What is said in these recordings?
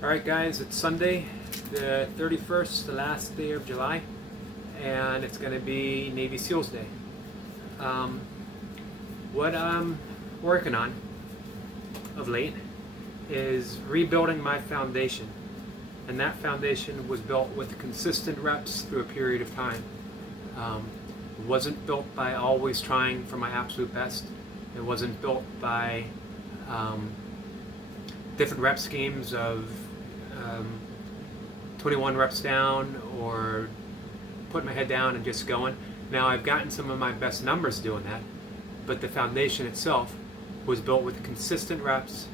Alright guys, it's Sunday, the 31st, the last day of July, and it's going to be Navy SEALs Day. What I'm working on of late is rebuilding my foundation, and that foundation was built with consistent reps through a period of time. It wasn't built by always trying for my absolute best. It wasn't built by different rep schemes of 21 reps down or putting my head down and just going. Now I've gotten some of my best numbers doing that, but the foundation itself was built with consistent reps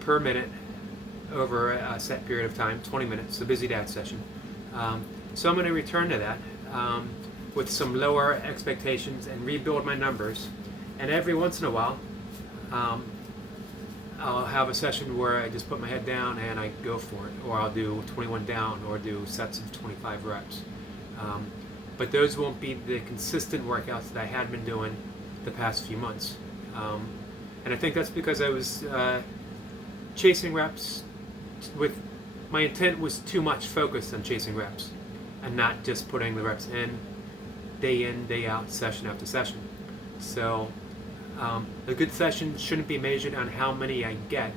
per minute over a set period of time, 20 minutes, the busy dad session. So I'm going to return to that with some lower expectations and rebuild my numbers. And every once in a while, I'll have a session where I just put my head down and I go for it, or I'll do 21 down or do sets of 25 reps. But those won't be the consistent workouts that I had been doing the past few months. And I think that's because I was chasing reps with, my intent was too much focused on chasing reps and not just putting the reps in, day out, session after session. So a good session shouldn't be measured on how many I get,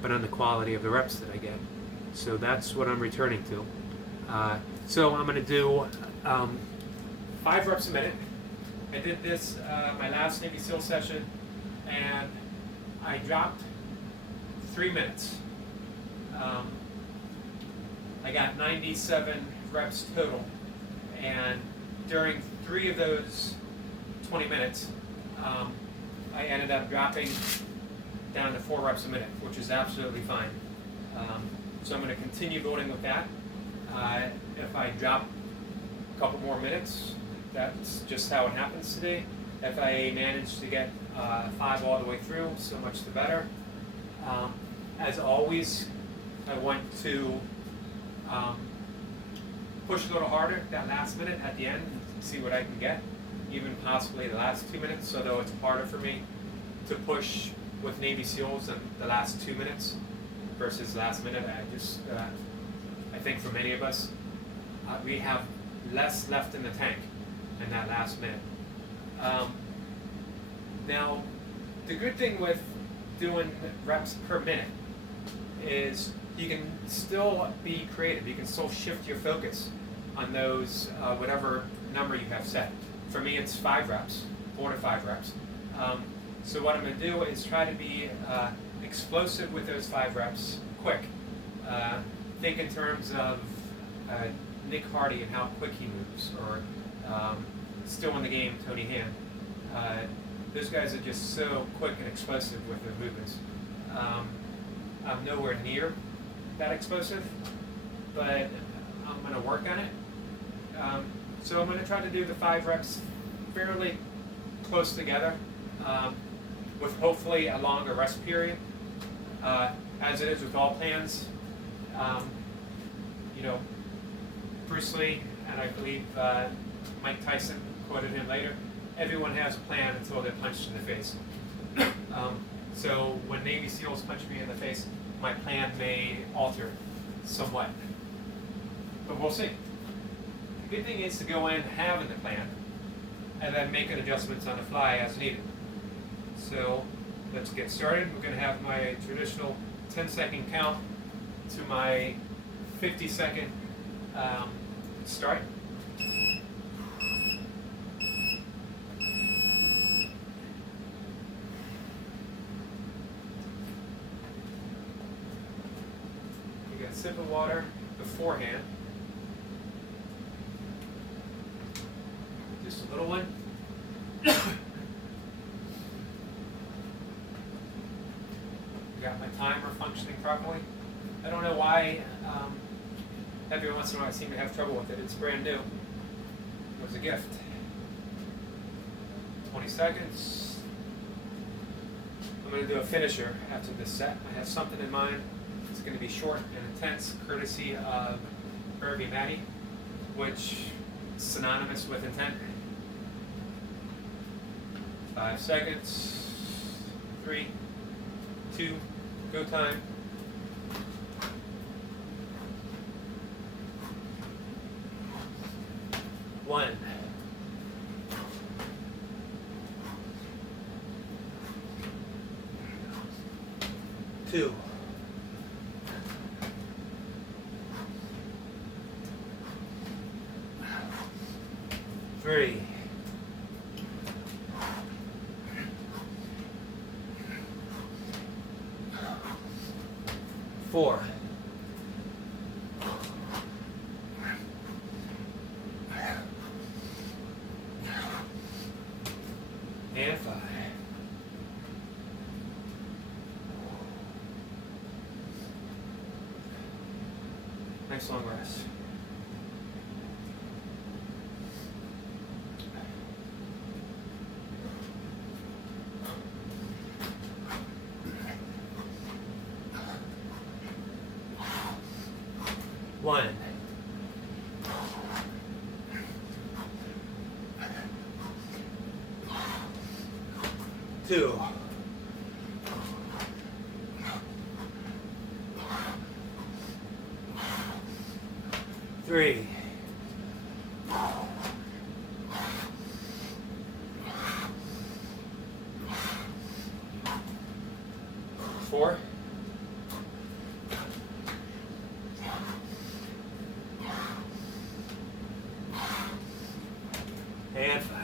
but on the quality of the reps that I get. So that's what I'm returning to. So I'm going to do 5 reps a minute. I did this my last Navy SEAL session, and I dropped 3 minutes. I got 97 reps total, and during 3 of those 20 minutes, I ended up dropping down to 4 reps a minute, which is absolutely fine. So I'm going to continue building with that. If I drop a couple more minutes, that's just how it happens today. If I manage to get 5 all the way through, so much the better. As always, I want to push a little harder that last minute at the end and see what I can get. Even possibly the last 2 minutes, although it's harder for me to push with Navy SEALs than the last 2 minutes versus last minute. I think for many of us, we have less left in the tank in that last minute. Now, the good thing with doing reps per minute is you can still be creative. You can still shift your focus on those, whatever number you have set. For me, it's 5 reps, 4 to 5 reps. So what I'm going to do is try to be explosive with those 5 reps, quick. Think in terms of Nick Hardie and how quick he moves, or still in the game, Tony Han. Those guys are just so quick and explosive with their movements. I'm nowhere near that explosive, but I'm going to work on it. So I'm going to try to do the 5 reps fairly close together, with hopefully a longer rest period. As it is with all plans, Bruce Lee, and I believe Mike Tyson quoted him later, everyone has a plan until they're punched in the face. So when Navy SEALs punch me in the face, my plan may alter somewhat, but we'll see. The good thing is to go in having the plan and then making adjustments on the fly as needed. So let's get started. We're going to have my traditional 10-second count to my 50-second start. You get a sip of water beforehand. Just a little one. Got my timer functioning properly. I don't know why every once in a while I seem to have trouble with it. It's brand new. It was a gift. 20 seconds. I'm going to do a finisher after this set. I have something in mind. It's going to be short and intense, courtesy of Burpee, which is synonymous with intent. 5 seconds. 3, 2, go time. 3, 4, and 5. Nice long rest. One, 2, 3, 4, and 5.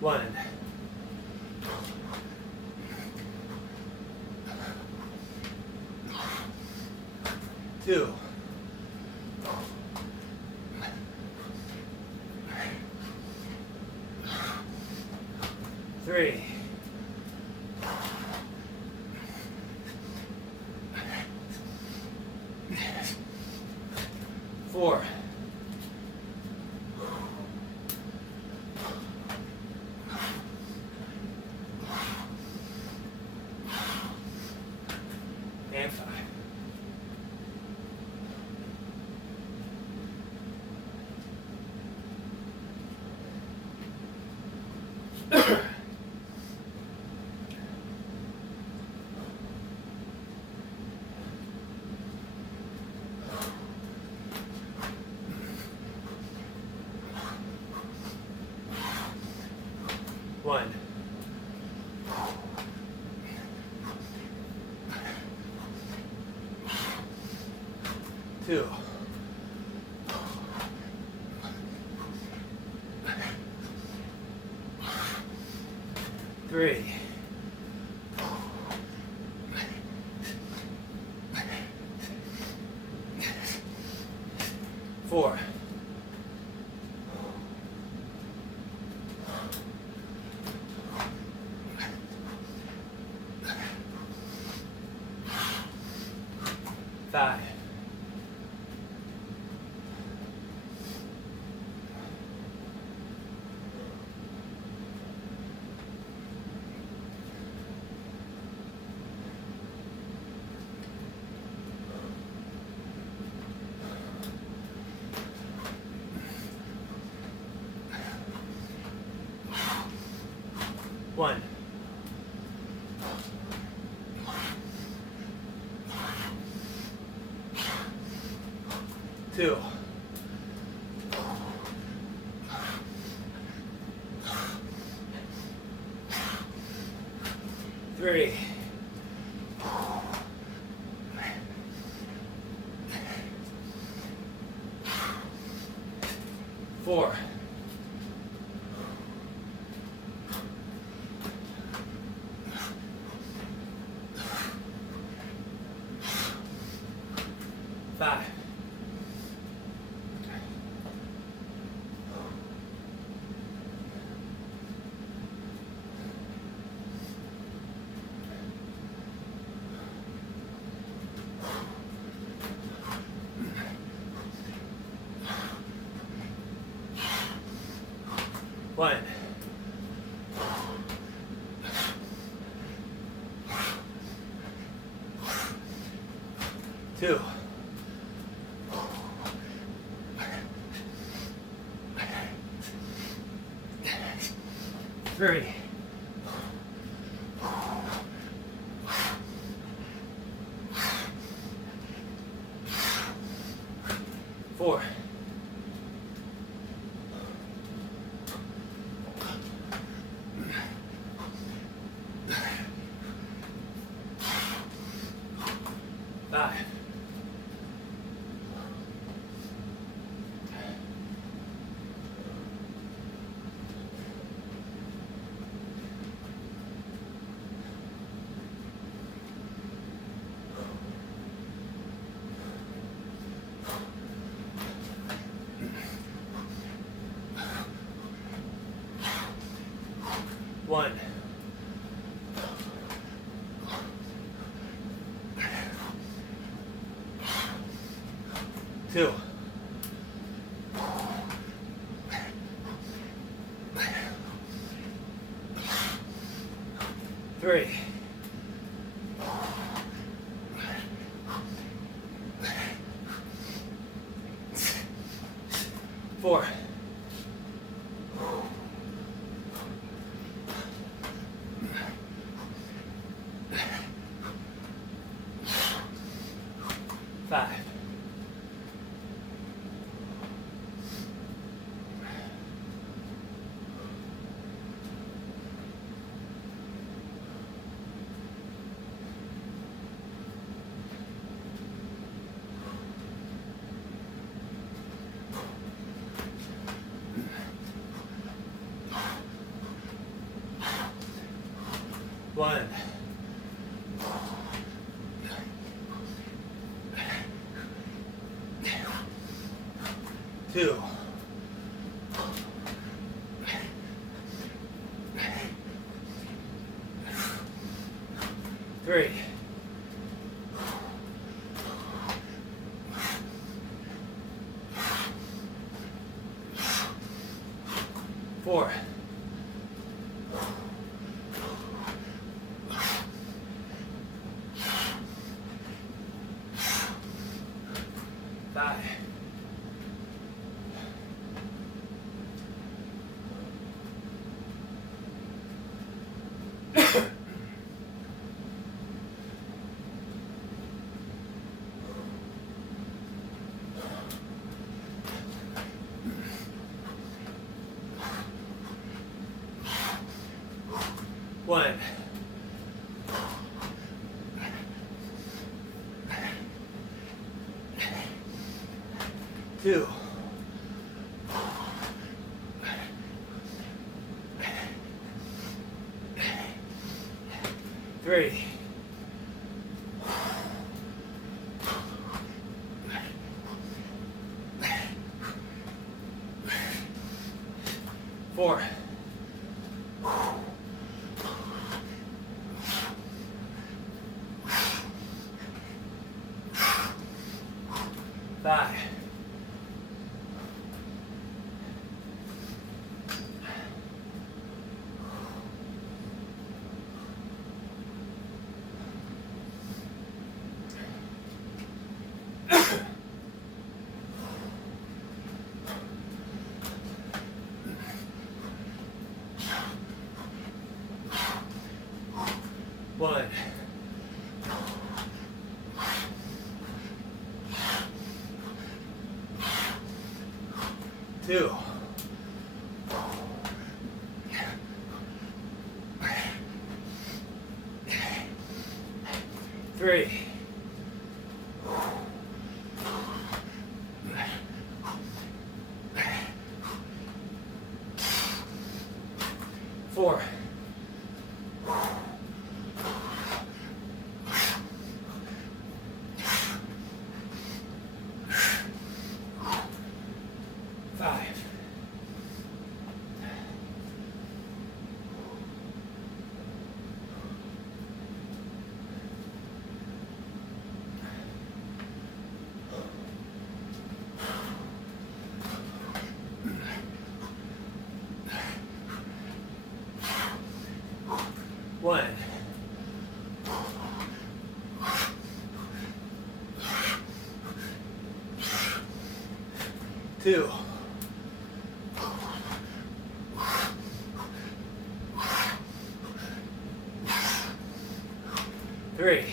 One, 2, 3, 4, 5. One, 2, 3, 4, 5. One, 2, 3, 4, 5. One, 2, 3, 1, 2, 3, 4, 5, 1, 2, 3, 4, 5, 1, 2, 3, 4, 5, 1, 2, 3, 4, 5, 1, 2, 3,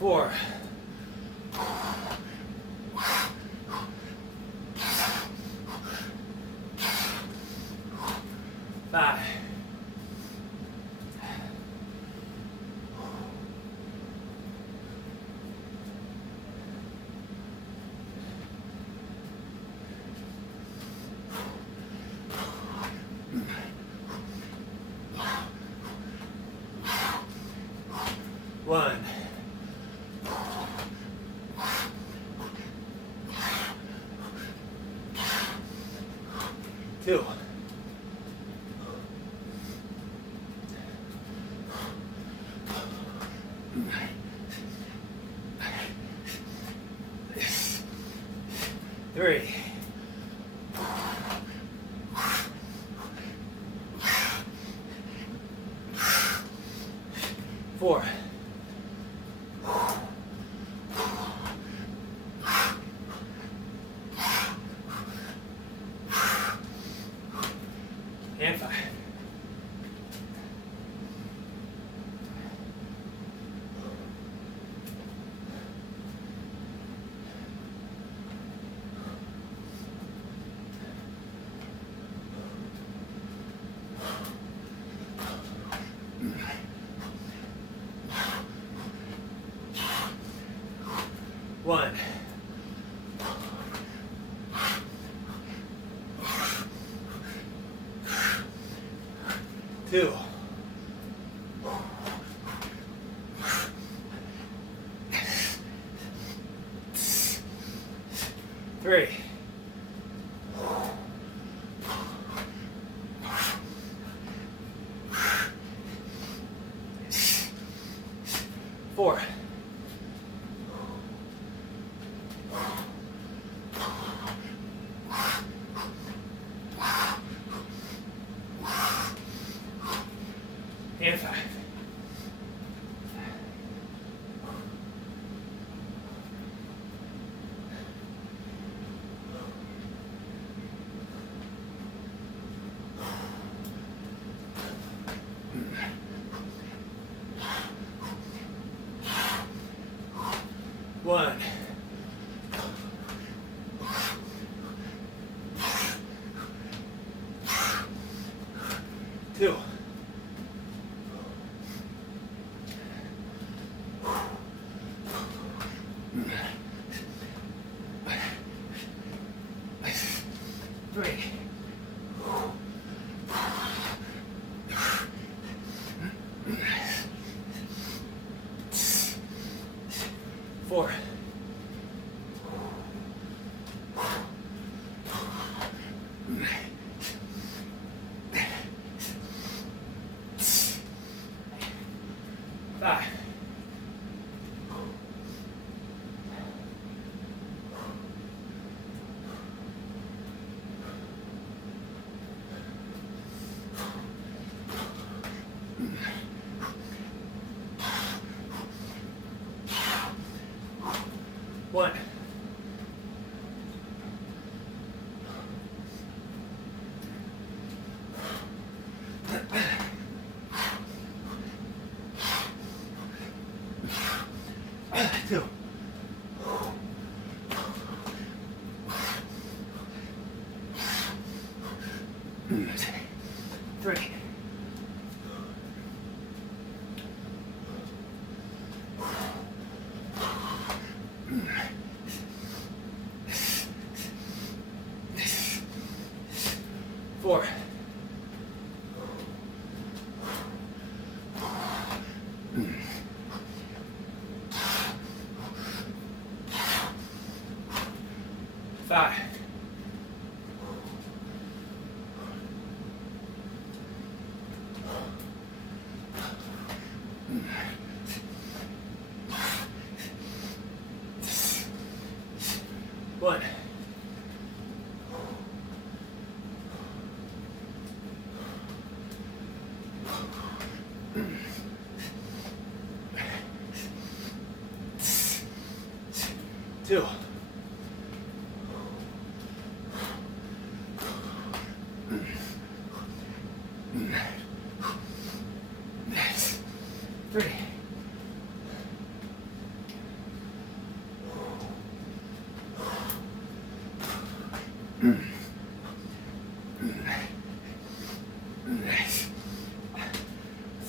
4, 5, 1, 2. 3. 4. 5. 1. 2. 3. 4. 5. 1. 2. 3. 4. 5. 1. 2. 3. 4. 5. 1. 2. 3.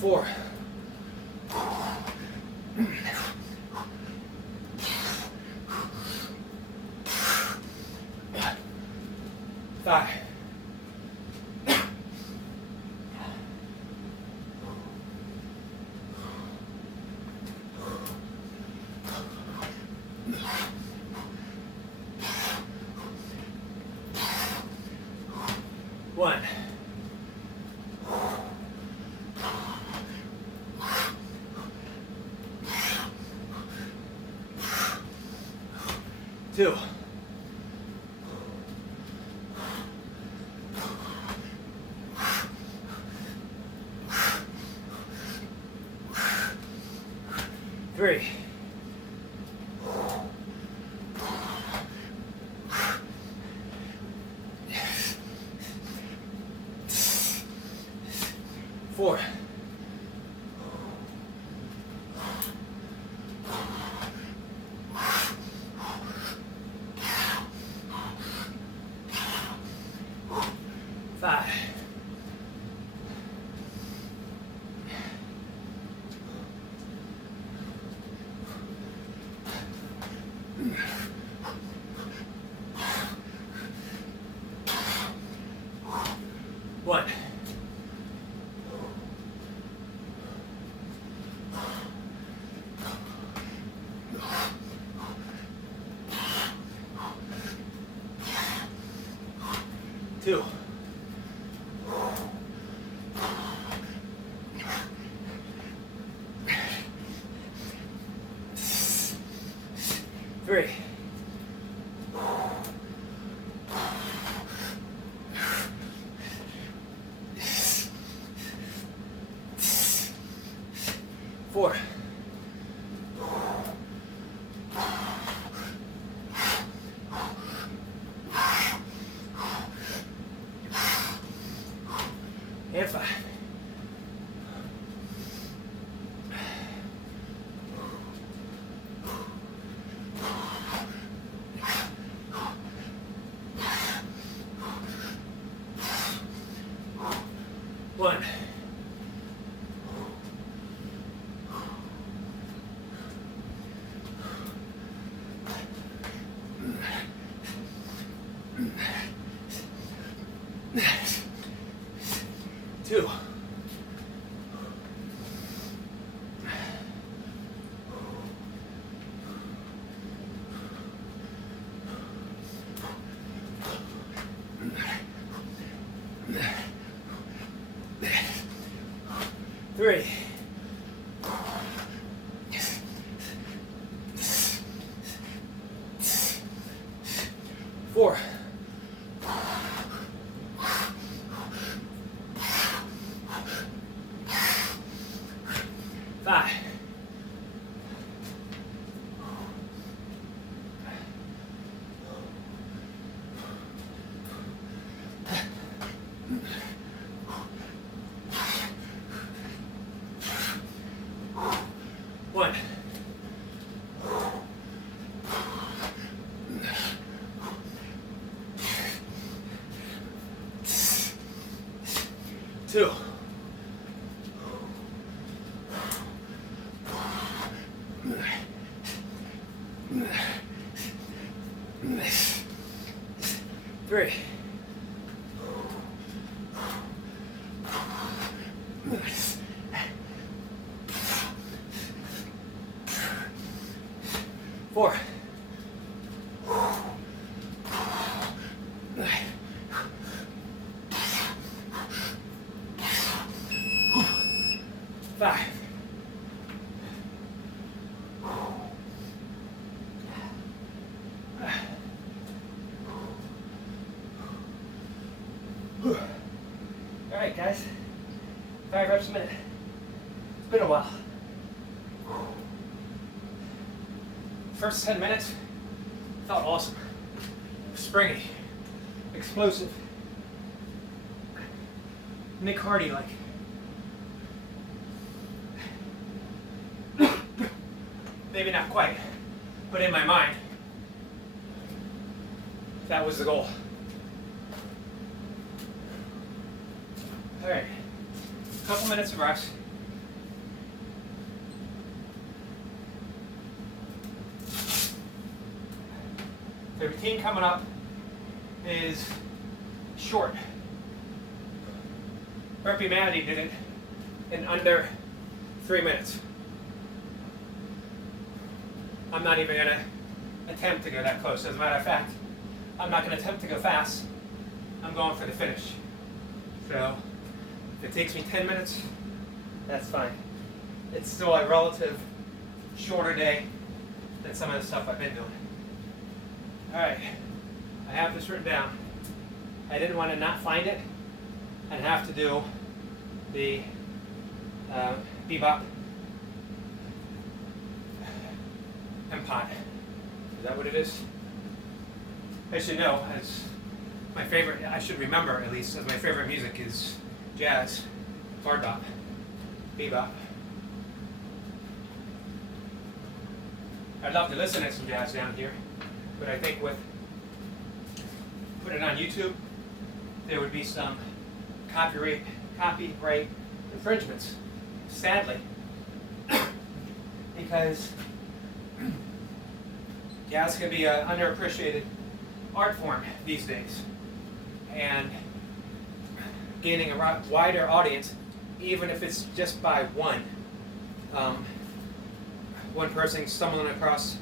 4. 5. 1. 2, 3, 4, 5, 1. 2, 3, 4, 5. 1. 2. 3. 4. 5. 1. 2. 3. 4. 5. All right, guys. 5 reps a minute. It's been a while. First 10 minutes felt awesome. Springy, explosive. Nick Hardie like. Maybe not quite, but in my mind, that was the goal. All right, a couple minutes of rest. The routine coming up is short. Burpee Maddie did it in under 3 minutes. I'm not even going to attempt to go that close. As a matter of fact, I'm not going to attempt to go fast. I'm going for the finish. So if it takes me 10 minutes, that's fine. It's still a relative shorter day than some of the stuff I've been doing. Alright, I have this written down. I didn't want to not find it and have to do the bebop empot. Is that what it is? I should know, as my favorite, I should remember at least, as my favorite music is jazz, hard bop, bebop. I'd love to listen to some jazz down here, but I think with putting it on YouTube, there would be some copyright infringements, sadly, because jazz can be an underappreciated art form these days, and gaining a wider audience, even if it's just by one person stumbling across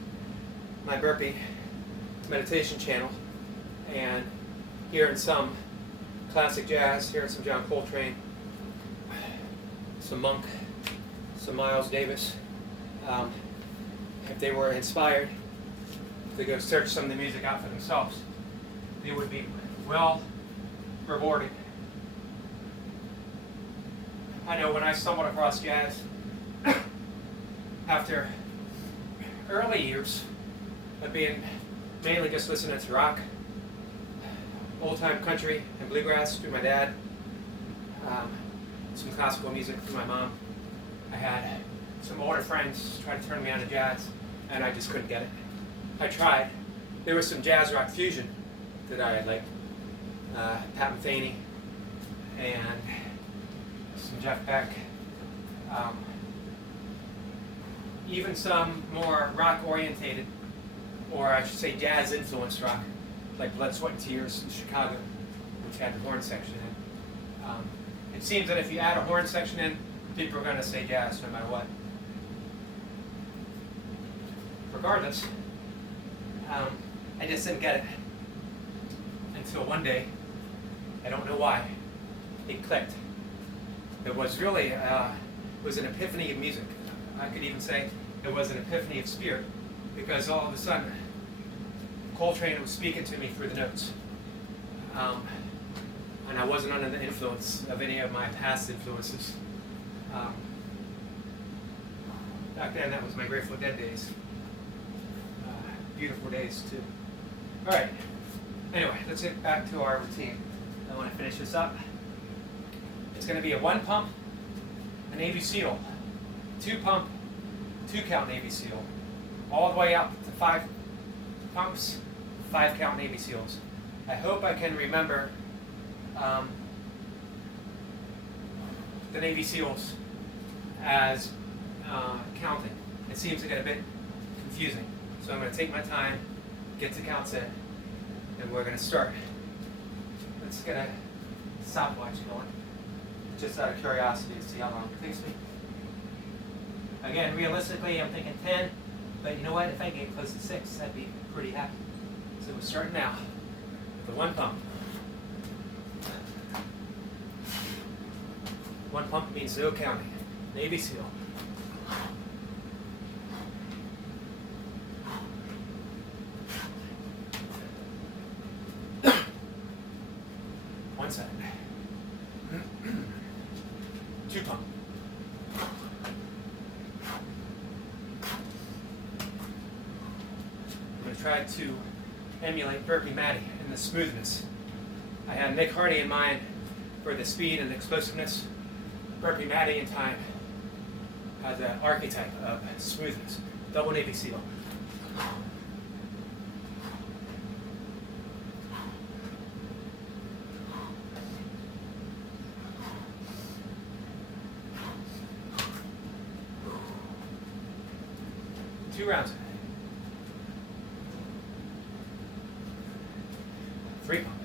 my Burpee meditation channel and hearing some classic jazz, hearing some John Coltrane, some Monk, some Miles Davis. If they were inspired to go search some of the music out for themselves, they would be well rewarded. I know when I stumbled across jazz after early years of being mainly just listening to rock, old-time country and bluegrass through my dad, some classical music through my mom. I had some older friends try to turn me on to jazz, and I just couldn't get it. I tried. There was some jazz rock fusion that I liked, Pat Metheny and some Jeff Beck, even some more rock-orientated, or I should say jazz-influenced rock, like Blood, Sweat, and Tears in Chicago, which had the horn section in. It seems that if you add a horn section in, people are going to say jazz no matter what. Regardless, I just didn't get it until one day, I don't know why, it clicked. It was really it was an epiphany of music. I could even say it was an epiphany of spirit, because all of a sudden Coltrane was speaking to me through the notes, and I wasn't under the influence of any of my past influences. Back then, that was my Grateful Dead days. Beautiful days too. All right. Anyway, let's get back to our routine. I want to finish this up. It's going to be a 1 pump, a Navy SEAL, 2 pump, 2 count Navy SEAL, all the way up to 5 pumps, 5 count Navy SEALs. I hope I can remember the Navy SEALs as counting. It seems to get a bit confusing. So I'm going to take my time, get the counts in, and we're going to start. Let's get a stopwatch going, just out of curiosity to see how long it takes me. Again, realistically, I'm thinking 10, but you know what? If I get close to 6, I'd be pretty happy. So we're starting now with the 1 pump. 1 pump means no counting. Navy SEAL. One side. 2 pump. I'm going to try to emulate Burpee Matty in the smoothness. I had Nick Hardie in mind for the speed and explosiveness. Burpee Matty in time has an archetype of smoothness. Double Navy SEAL. Two rounds. 3 pump.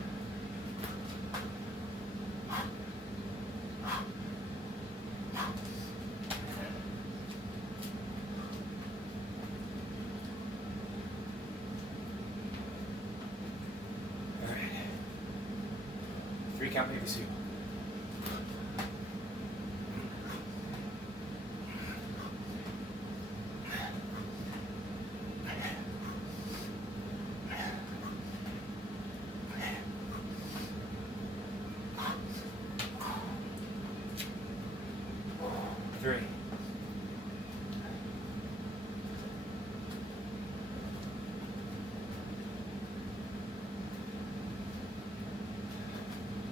All right. 3 count Navy SEAL. 3.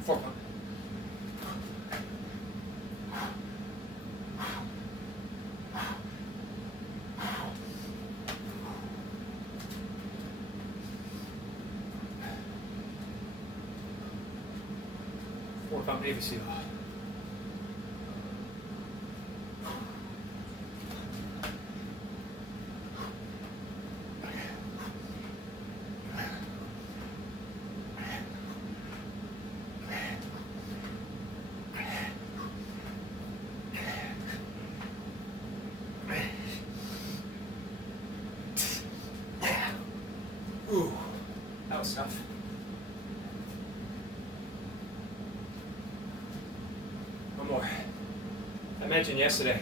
4 pump. 4 pump Navy SEAL. Ooh, that was tough. One more. I mentioned yesterday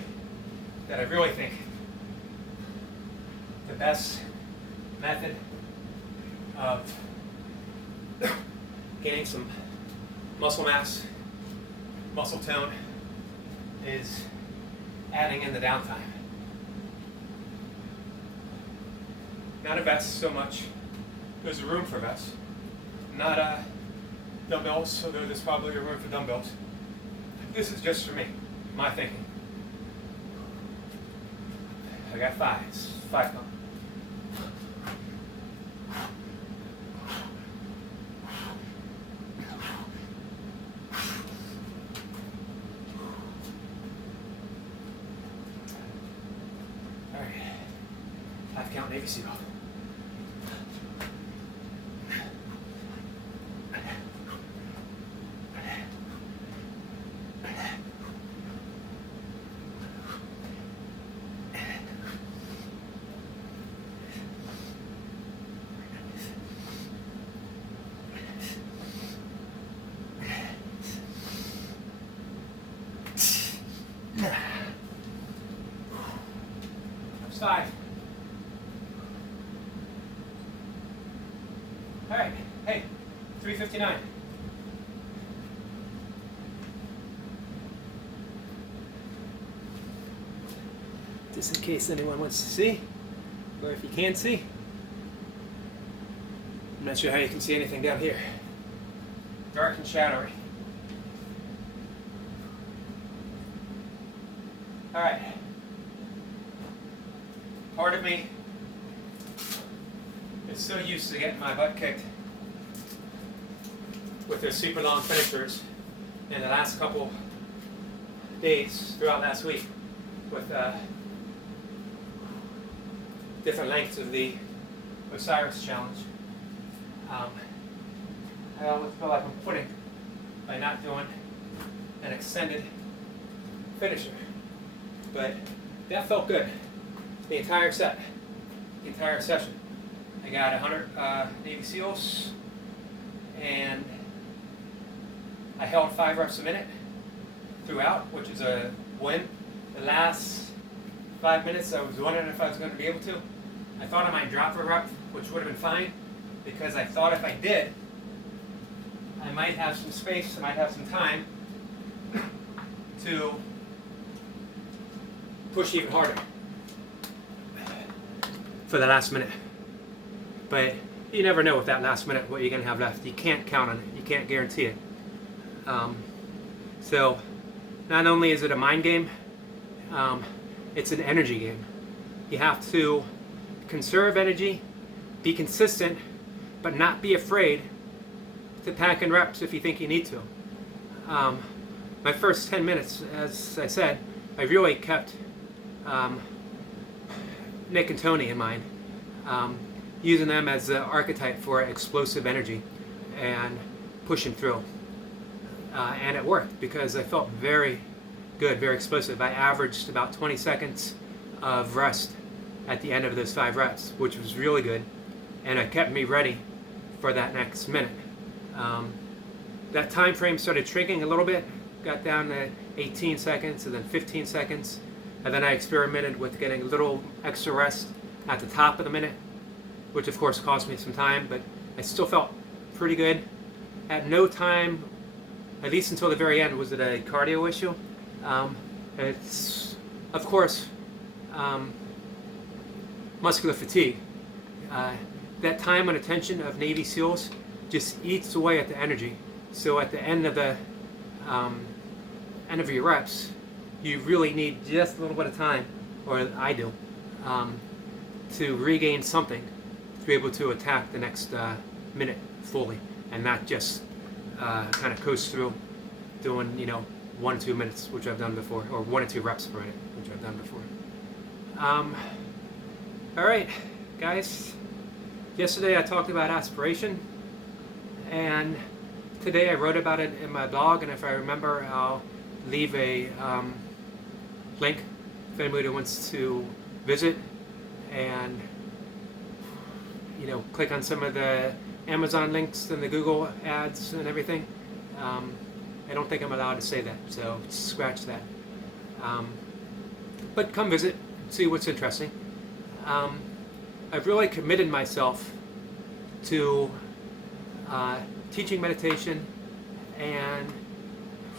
that I really think the best method of gaining some muscle mass, muscle tone, is adding in the downtime. Not a vest so much. There's a room for vests. Not dumbbells, although there's probably a room for dumbbells. This is just for me, my thinking. I got 5. It's 5 pump. All right, 5 count Navy SEAL. That's 5. All right, hey, 3:59. Just in case anyone wants to see, or if you can see. I'm not sure how you can see anything down here. Dark and shadowy. All right. Part of me is so used to getting my butt kicked with those super long finishers in the last couple days throughout last week with different lengths of the Osiris challenge. I always feel like I'm quitting by not doing an extended finisher, but that felt good. The entire set, the entire session. I got 100 Navy SEALs, and I held 5 reps a minute throughout, which is a win. The last 5 minutes, I was wondering if I was going to be able to. I thought I might drop a rep, which would have been fine, because I thought if I did, I might have some space, I might have some time to push even harder for the last minute. But you never know with that last minute what you're going to have left. You can't count on it. You can't guarantee it. So not only is it a mind game, it's an energy game. You have to conserve energy, be consistent, but not be afraid to pack in reps if you think you need to. My first 10 minutes, as I said, I really kept Nick and Tony in mind, using them as the archetype for explosive energy and pushing through. And it worked because I felt very good, very explosive. I averaged about 20 seconds of rest at the end of those 5 reps, which was really good, and it kept me ready for that next minute. That time frame started shrinking a little bit, got down to 18 seconds and then 15 seconds, and then I experimented with getting a little extra rest at the top of the minute, which of course cost me some time, but I still felt pretty good. At no time, at least until the very end, was it a cardio issue. It's Of course, muscular fatigue. That time and attention of Navy SEALs just eats away at the energy. So at the end of the end of your reps, you really need just a little bit of time, or I do, to regain something to be able to attack the next minute fully, and not just kind of coast through doing 1 or 2 minutes, which I've done before, or 1 or 2 reps per minute, which I've done before. All right, guys. Yesterday I talked about aspiration, and today I wrote about it in my blog, and if I remember, I'll leave a link if anybody wants to visit and click on some of the Amazon links and the Google ads and everything. I don't think I'm allowed to say that, so scratch that. But come visit, see what's interesting. I've really committed myself to teaching meditation and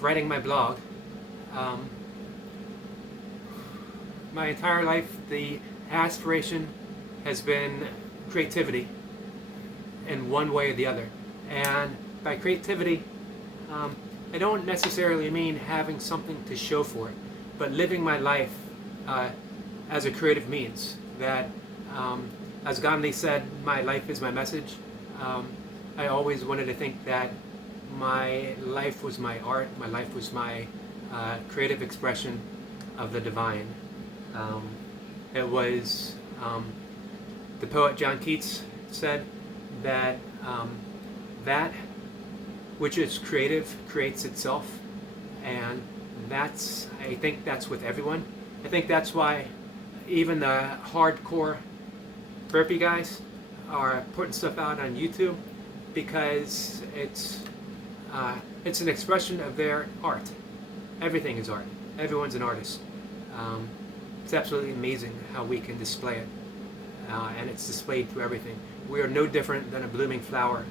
writing my blog. My entire life, the aspiration has been creativity in one way or the other. And by creativity, I don't necessarily mean having something to show for it, but living my life as a creative means. That, as Gandhi said, my life is my message. I always wanted to think that my life was my art, my life was my creative expression of the divine. It was, the poet John Keats said that that which is creative creates itself, and I think that's with everyone. I think that's why even the hardcore burpee guys are putting stuff out on YouTube, because it's an expression of their art. Everything is art. Everyone's an artist. It's absolutely amazing how we can display it, and it's displayed through everything. We are no different than a blooming flower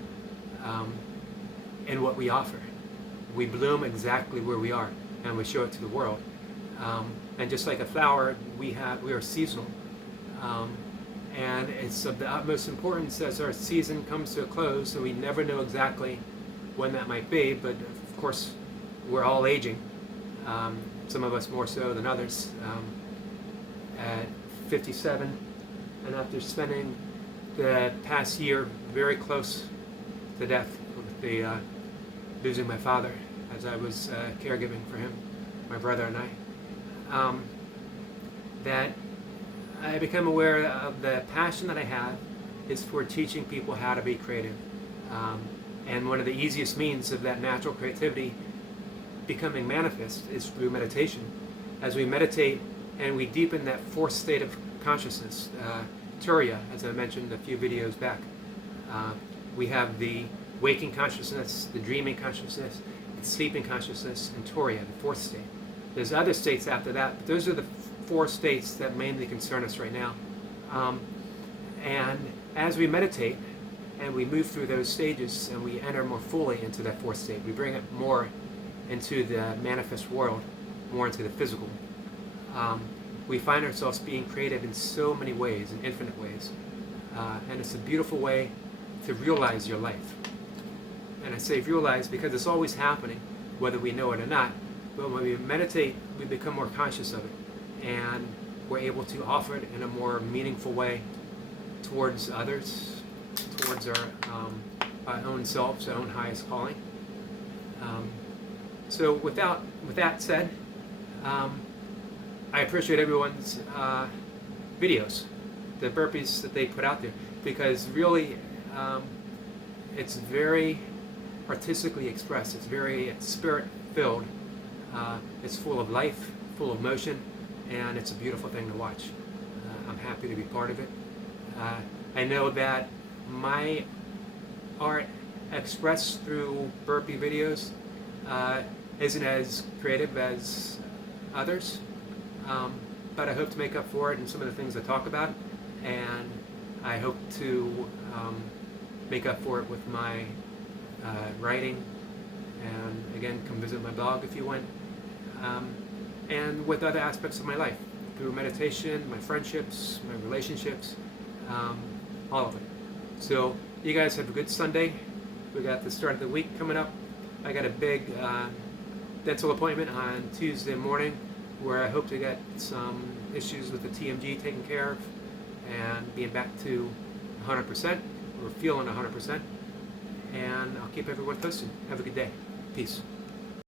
in what we offer. We bloom exactly where we are, and we show it to the world. And just like a flower, we are seasonal, and it's of the utmost importance as our season comes to a close. So we never know exactly when that might be, but of course we're all aging. Some of us more so than others. At 57, and after spending the past year very close to death, with losing my father as I was caregiving for him, my brother and I, that I become aware of the passion that I have is for teaching people how to be creative. And one of the easiest means of that natural creativity becoming manifest is through meditation. As we meditate and we deepen that fourth state of consciousness, Turiya, as I mentioned a few videos back. We have the waking consciousness, the dreaming consciousness, the sleeping consciousness, and Turiya, the fourth state. There's other states after that, but those are the 4 states that mainly concern us right now. And as we meditate and we move through those stages and we enter more fully into that fourth state, we bring it more into the manifest world, more into the physical. We find ourselves being creative in so many ways, in infinite ways. And it's a beautiful way to realize your life. And I say realize because it's always happening, whether we know it or not. But when we meditate, we become more conscious of it. And we're able to offer it in a more meaningful way towards others, towards our own selves, our own highest calling. So with that said, I appreciate everyone's videos, the burpees that they put out there, because really it's very artistically expressed. It's very spirit-filled. It's full of life, full of motion, and it's a beautiful thing to watch. I'm happy to be part of it. I know that my art expressed through burpee videos isn't as creative as others, but I hope to make up for it in some of the things I talk about, and I hope to make up for it with my writing, and again, come visit my blog if you want, and with other aspects of my life. through meditation, my friendships, my relationships, all of it. So you guys have a good Sunday. We got the start of the week coming up. I got a big dental appointment on Tuesday morning where I hope to get some issues with the TMG taken care of and being back to 100% or feeling 100%. And I'll keep everyone posted. Have a good day. Peace.